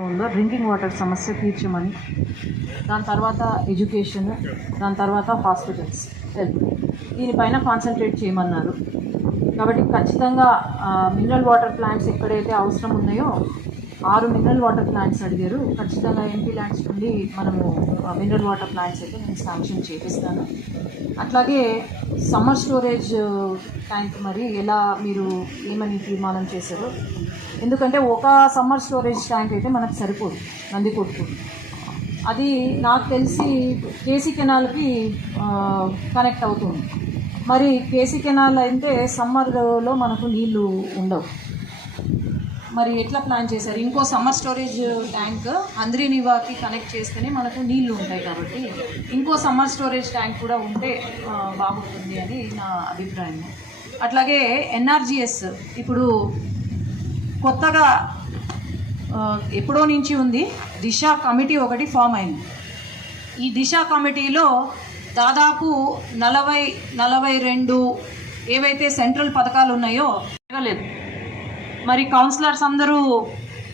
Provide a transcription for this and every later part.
ఉందో? Drinking water సమస్య తీర్చమని. దాని తర్వాత ఎడ్యుకేషన్ దాని తర్వాత హాస్పిటల్స్ హెల్త్. దీనిపైన కాన్సన్ట్రేట్ చేయమన్నారు. కాబట్టి ఖచ్చితంగా మినరల్ వాటర్ ప్లాంట్స్ ఎక్కడైతే అవసరం ఉన్నాయో ఆరు మినరల్ వాటర్ ప్లాంట్స్ అడిగారు. ఖచ్చితంగా ఎంపీ ల్యాండ్స్ నుండి మనము మినరల్ వాటర్ ప్లాంట్స్ అయితే నేను శాంక్షన్ చేపిస్తాను. అట్లాగే సమ్మర్ స్టోరేజ్ ట్యాంక్ మరి ఎలా మీరు ఏమని తీర్మానం చేశారో? ఎందుకంటే ఒక సమ్మర్ స్టోరేజ్ ట్యాంక్ అయితే మనకు సరిపోదు నందికొట్టు. అది నాకు తెలిసి కేసీ కెనాల్కి కనెక్ట్ అవుతుంది. మరి కేసీ కెనాల్ అయితే సమ్మర్లో మనకు నీళ్ళు ఉండవు. మరి ఎట్లా ప్లాన్ చేశారు? ఇంకో సమ్మర్ స్టోరేజ్ ట్యాంక్ అంద్రీనివాకి కనెక్ట్ చేస్తేనే మనకు నీళ్ళు ఉంటాయి కాబట్టి ఇంకో సమ్మర్ స్టోరేజ్ ట్యాంక్ కూడా ఉంటే బాగుంటుంది అని నా అభిప్రాయం. అట్లాగే ఎన్ఆర్జిఎస్ ఇప్పుడు కొత్తగా ఎప్పుడో నుంచి ఉంది దిశ కమిటీ ఒకటి ఫామ్ అయింది. ఈ దిశ కమిటీలో దాదాపు నలభై నలభై రెండు ఏవైతే సెంట్రల్ పథకాలు ఉన్నాయో జరగలేదు. మరి కౌన్సిలర్స్ అందరూ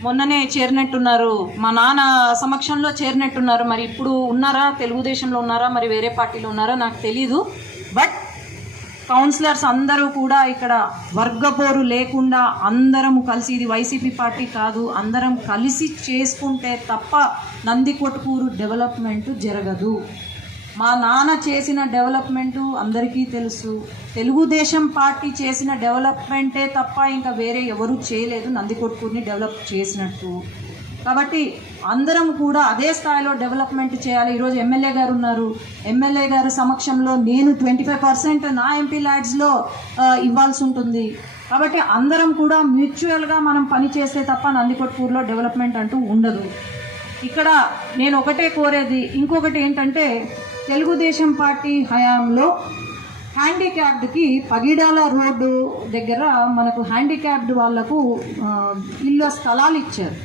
మొన్ననే చేరినట్టున్నారు మా నాన్న సమక్షంలో చేరినట్టున్నారు మరి ఇప్పుడు ఉన్నారా తెలుగుదేశంలో ఉన్నారా మరి వేరే పార్టీలో ఉన్నారా నాకు తెలీదు. బట్ కౌన్సిలర్స్ అందరూ కూడా ఇక్కడ వర్గపోరు లేకుండా అందరము కలిసి ఇది వైసీపీ పార్టీ కాదు అందరం కలిసి చేసుకుంటే తప్ప నందికొట్కూరు డెవలప్మెంట్ జరగదు. మా నాన్న చేసిన డెవలప్మెంటు అందరికీ తెలుసు. తెలుగుదేశం పార్టీ చేసిన డెవలప్మెంటే తప్ప ఇంకా వేరే ఎవరూ చేయలేదు నందికొట్కూరిని డెవలప్ చేసినట్టు. కాబట్టి అందరం కూడా అదే స్థాయిలో డెవలప్మెంట్ చేయాలి. ఈరోజు ఎమ్మెల్యే గారు ఉన్నారు. ఎమ్మెల్యే గారు సమక్షంలో నేను ట్వంటీ ఫైవ్ పర్సెంట్ నా ఎంపీ ల్యాడ్స్లో ఇవ్వాల్సి ఉంటుంది. కాబట్టి అందరం కూడా మ్యూచువల్గా మనం పనిచేస్తే తప్ప నందికొట్కూరులో డెవలప్మెంట్ అంటూ ఉండదు. ఇక్కడ నేను ఒకటే కోరేది. ఇంకొకటి ఏంటంటే తెలుగుదేశం పార్టీ హయాంలో హ్యాండిక్యాప్డ్కి పగిడాల రోడ్డు దగ్గర మనకు హ్యాండిక్యాప్డ్ వాళ్ళకు ఇల్లు ఇళ్ళ స్థలాలు ఇచ్చారు.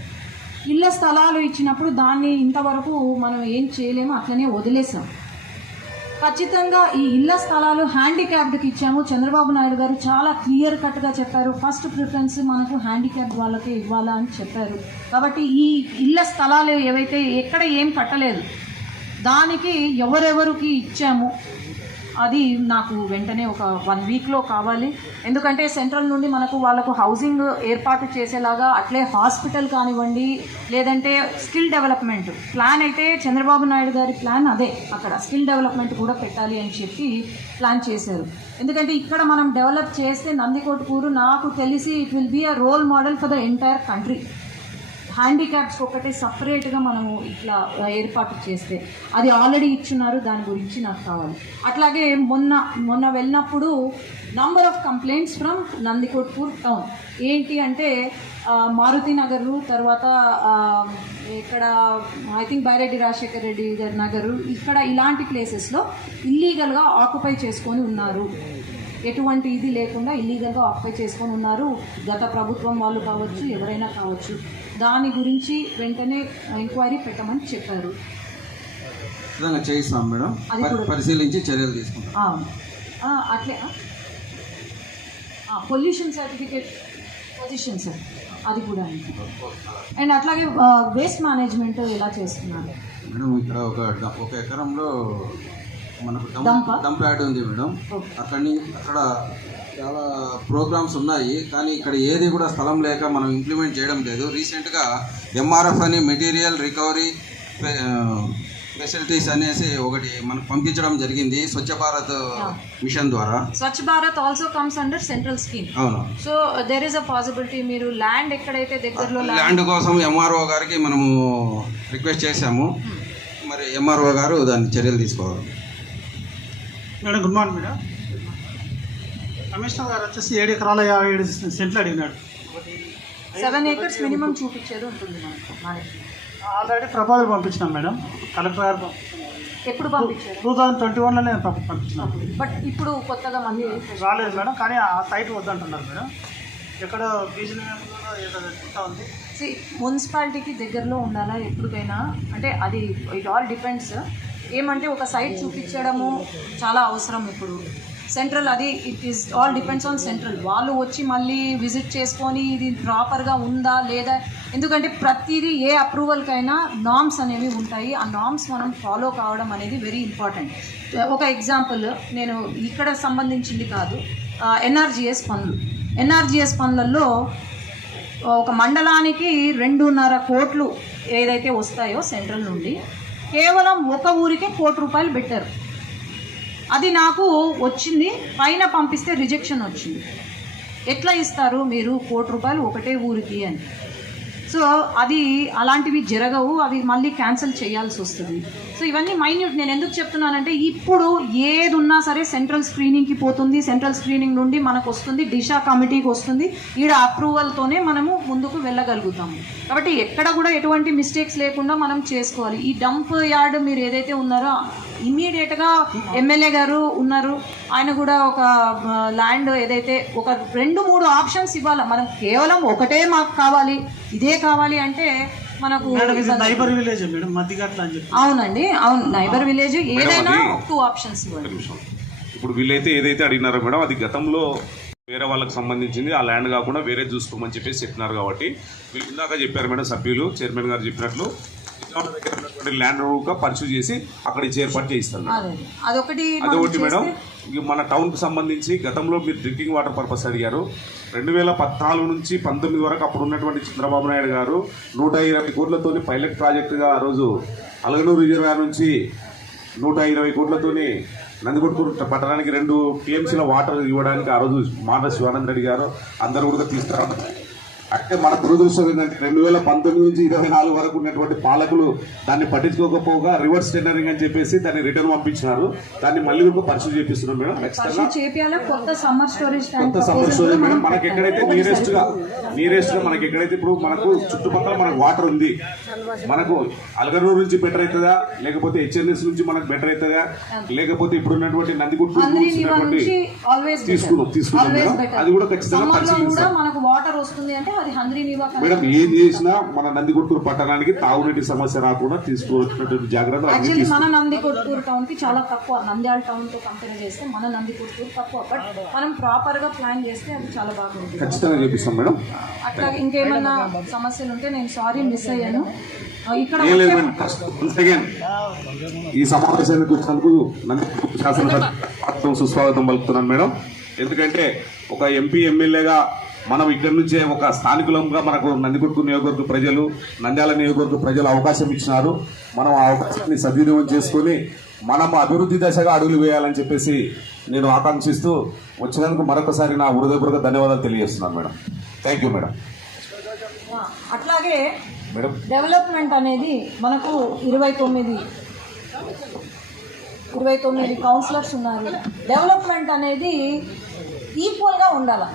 ఇళ్ళ స్థలాలు ఇచ్చినప్పుడు దాన్ని ఇంతవరకు మనం ఏం చేయలేము అట్లనే వదిలేసాం. ఖచ్చితంగా ఈ ఇళ్ళ స్థలాలు హ్యాండిక్యాప్డ్కి ఇచ్చాము. చంద్రబాబు నాయుడు గారు చాలా క్లియర్ కట్గా చెప్పారు. ఫస్ట్ ప్రిఫరెన్స్ మనకు హ్యాండిక్యాప్ వాళ్ళకే ఇవ్వాలా అని చెప్పారు. కాబట్టి ఈ ఇళ్ళ స్థలాలు ఏవైతే ఎక్కడ ఏం కట్టలేదు దానికి ఎవరెవరికి ఇచ్చాము అది నాకు వెంటనే ఒక వన్ వీక్లో కావాలి. ఎందుకంటే సెంట్రల్ నుండి మనకు వాళ్ళకు హౌసింగ్ ఏర్పాటు చేసేలాగా అట్లే హాస్పిటల్ కానివ్వండి లేదంటే స్కిల్ డెవలప్మెంట్ ప్లాన్ అయితే చంద్రబాబు నాయుడు గారి ప్లాన్ అదే. అక్కడ స్కిల్ డెవలప్మెంట్ కూడా పెట్టాలి అని చెప్పి ప్లాన్ చేశారు. ఎందుకంటే ఇక్కడ మనం డెవలప్ చేస్తే నందికొట్కూరు నాకు తెలిసి it will be a role model for the entire country handicaps ఒకటే సపరేట్గా మనము ఇట్లా ఏర్పాటు చేస్తే. అది ఆల్రెడీ ఇచ్చున్నారు దాని గురించి నాకు కావాలి. అట్లాగే మొన్న మొన్న వెళ్ళినప్పుడు number of complaints from Nandikotkur town. ఏంటి అంటే మారుతి నగరు తర్వాత ఇక్కడ ఐ థింక్ బైరెడ్డి రాజశేఖర్ రెడ్డి నగరు ఇక్కడ ఇలాంటి ప్లేసెస్లో ఇల్లీగల్గా ఆక్యుపై చేసుకొని ఉన్నారు. ఎటువంటి ఇది లేకుండా ఇల్లీగల్గా ఆక్యుపై చేసుకొని ఉన్నారు. గత ప్రభుత్వం వాళ్ళు కావచ్చు ఎవరైనా కావచ్చు. దాని గురించి వెంటనే ఎంక్వైరీ పెట్టమని చెప్పారు. చేయిస్తాం మేడం. పరిశీలించి చర్యలు తీసుకుంటాం. అట్లే పొల్యూషన్ సర్టిఫికేట్ పొజిషన్ సార్ అది కూడా అండ్ అట్లాగే వేస్ట్ మేనేజ్మెంట్ ఎలా చేస్తున్నారు? మేడం ఇక్కడ ఒక ఒక ఎకరంలో మనకు? డంప్ యార్డ్ ఉంది మేడం. ఓకే. అక్కడిని అక్కడ చాలా ప్రోగ్రామ్స్ ఉన్నాయి. కానీ ఇక్కడ ఏది కూడా స్థలం లేక మనం ఇంప్లిమెంట్ చేయడం లేదు. రీసెంట్గా ఎంఆర్ఎఫ్ అని మెటీరియల్ రికవరీ ఫెసిలిటీస్ అనేసి ఒకటి మనకు పంపించడం జరిగింది స్వచ్ఛ భారత్ మిషన్ ద్వారా. Swachh Bharat also comes under central scheme అవును. So there is a possibility మీరు ల్యాండ్ ఎక్కడైతే దగ్గరలో ల్యాండ్ ల్యాండ్ కోసం ఎంఆర్ఓ గారికి మనము రిక్వెస్ట్ చేశాము. మరి ఎంఆర్ఓ గారు దాన్ని చర్యలు తీసుకోవాలి. Madam good morning madam. Commissioner గారు వచ్చేసి ఏడు ఎకరాల యాభై ఏడు సెంట్లు అడిగినాడు. సెవెన్ ఏకర్స్ మినిమం చూపించేది ఉంటుంది మనకు ఆల్రెడీ ప్రపోజల్ పంపించినాం మేడం కలెక్టర్ గారు ఎప్పుడు పంపించారు? టూ థౌజండ్ ట్వంటీ వన్లోనే పంపించినాం. బట్ ఇప్పుడు కొత్తగా మళ్ళీ రాలేదు మేడం కానీ ఆ సైట్ వద్దంటున్నారు మేడం. ఎక్కడ ఉంది. మున్సిపాలిటీకి దగ్గరలో ఉండాలా ఎప్పటికైనా? అంటే అది ఇట్ ఆల్ డిపెండ్స్ ఏమంటే ఒక సైట్ చూపించడము చాలా అవసరం ఇప్పుడు. సెంట్రల్ అది it is all depends on central వాళ్ళు వచ్చి మళ్ళీ విజిట్ చేసుకొని ఇది ప్రాపర్గా ఉందా లేదా? ఎందుకంటే ప్రతిదీ ఏ అప్రూవల్కైనా నామ్స్ అనేవి ఉంటాయి. ఆ నామ్స్ మనం ఫాలో కావడం అనేది వెరీ ఇంపార్టెంట్ ఒక ఎగ్జాంపుల్ నేను ఇక్కడ సంబంధించింది కాదు. ఎన్ఆర్జిఎస్ పనులు. ఎన్ఆర్జిఎస్ పనులలో ఒక మండలానికి రెండున్నర కోట్లు ఏదైతే వస్తాయో సెంట్రల్ నుండి కేవలం ఒక ఊరికే కోటి రూపాయలు పెట్టారు. అది నాకు వచ్చింది పైన పంపిస్తే రిజెక్షన్ వచ్చింది. ఎట్లా ఇస్తారు మీరు కోటి రూపాయలు ఒకటే ఊరికి అని? సో అది అలాంటివి జరగవు అవి మళ్ళీ క్యాన్సిల్ చేయాల్సి వస్తుంది. సో ఇవన్నీ మైన్యూట్ నేను ఎందుకు చెప్తున్నానంటే ఇప్పుడు ఏది ఉన్నా సరే సెంట్రల్ స్క్రీనింగ్కి పోతుంది. సెంట్రల్ స్క్రీనింగ్ నుండి మనకు వస్తుంది దిశా కమిటీకి వస్తుంది. ఈడ అప్రూవల్తోనే మనము ముందుకు వెళ్ళగలుగుతాము కాబట్టి ఎక్కడ కూడా ఎటువంటి మిస్టేక్స్ లేకుండా మనం చేసుకోవాలి. ఈ డంప్ యార్డ్ మీరు ఏదైతే ఉన్నారో ఇమీడియట్గా ఎమ్మెల్యే గారు ఉన్నారు. ఆయన కూడా ఒక ల్యాండ్ ఏదైతే ఒక రెండు మూడు ఆప్షన్స్ ఇవ్వాలి? మనం కేవలం ఒకటే మాకు కావాలి. ఇదే కావాలి అంటే మనకు నైబర్ విలేజ్ మేడం మధ్యగట్ల అని చెప్పి అవునండి అవును. నైబర్ విలేజ్ ఏదైనా టూ ఆప్షన్స్ ఇప్పుడు వీళ్ళైతే ఏదైతే అడిగినారో మేడం అది గతంలో వేరే వాళ్ళకి సంబంధించింది ఆ ల్యాండ్ కాకుండా వేరే చూసుకోమని చెప్పేసి చెప్పినారు కాబట్టి వీళ్ళు ఇందాక చెప్పారు మేడం సభ్యులు చైర్మన్ గారు చెప్పినట్లు ల్యాండ్ పర్చూ చేసి అక్కడ ఏర్పాటు చేయిస్తారు అదొకటి అదొకటి మేడం మన టౌన్కి సంబంధించి గతంలో మీరు డ్రింకింగ్ వాటర్ పర్పస్ అడిగారు. రెండు వేల పద్నాలుగు నుంచి పంతొమ్మిది వరకు అప్పుడు ఉన్నటువంటి చంద్రబాబు నాయుడు గారు నూట ఇరవై కోట్లతోని పైలట్ ప్రాజెక్టుగా ఆ రోజు అలగనూరు రిజర్వాయర్ నుంచి నూట ఇరవై కోట్లతోని నందికొట్కూరు పట్టణానికి రెండు టీఎంసీల వాటర్ ఇవ్వడానికి ఆ రోజు మాట శివానంద రెడ్డి గారు అందరూ కూడా తీసుకురావడం. అంటే మన దురదృష్టం ఏంటంటే రెండు వేల పంతొమ్మిది నుంచి ఇరవై నాలుగు వరకు ఉన్నటువంటి పాలకులు దాన్ని పట్టించుకోకపోగా రివర్స్ టెండరింగ్ అని చెప్పేసి దాన్ని రిటర్న్ పంపించినారు. దాన్ని మళ్ళీ కూడా పరిశీలి చేపిస్తున్నాం మేడం. కొత్త సమ్మర్ స్టోరేజ్ మేడం మనకి ఎక్కడైతే నియరెస్ట్గా నియరెస్ట్గా మనకి ఎక్కడైతే ఇప్పుడు మనకు చుట్టుపక్కల మనకు వాటర్ ఉంది మనకు అలగనూరు నుంచి బెటర్ అవుతుందా? లేకపోతే హెచ్ఎన్ఎస్ నుంచి మనకు బెటర్ అవుతుందా? లేకపోతే ఇప్పుడు ఉన్నటువంటి నందిగుట్టు తీసుకున్నాం తీసుకున్నాం మేడం. అది కూడా ఖచ్చితంగా మనకు వాటర్ వస్తుంది అంటే మేడం ఏం చేసినా మన నందిగుట్టూరు పట్టణానికి తాగునీటి సమస్య రాకుండా యాక్చువల్లీ తీసుకుంటాం మన నందికొట్కూరు టౌన్కి చాలా తక్కువ నంద్యాల టౌన్తో కంపేర్ చేస్తే మన నందికొట్కూరు తక్కువ. బట్ మనం ప్రాపర్గా ప్లాన్ చేస్తే అది చాలా బాగుంటుంది. ఖచ్చితంగా చేపిస్తాం మేడం. అట్లా ఇంకేమన్నా సమస్యలు ఉంటే నేను సారీ మిస్ అయ్యాను. ఇక్కడ ఈ సమావేశానికి వచ్చినందుకు నంది శాసనసభ సుస్వాగతం పలుకుతున్నాను మేడం. ఎందుకంటే ఒక ఎంపీ ఎమ్మెల్యేగా మనం ఇక్కడి నుంచే ఒక స్థానికులంగా మనకు నందికొట్టు నియోజకవర్గ ప్రజలు నంద్యాల నియోజకవర్గ ప్రజలు అవకాశం ఇచ్చినారు. మనం ఆ అవకాశాన్ని సద్వినియోగం చేసుకొని మనం అభివృద్ధి దశగా అడుగులు వేయాలని చెప్పేసి నేను ఆకాంక్షిస్తూ వచ్చినందుకు మరొకసారి నా హృదయపూర్వక ధన్యవాదాలు తెలియజేస్తున్నాను మేడం. Thank you madam. అట్లాగే డెవలప్మెంట్ అనేది మనకు ఇరవై తొమ్మిది ఇరవై తొమ్మిది కౌన్సిలర్స్ ఉన్నారు. డెవలప్మెంట్ అనేది ఈక్వల్గా ఉండాలి.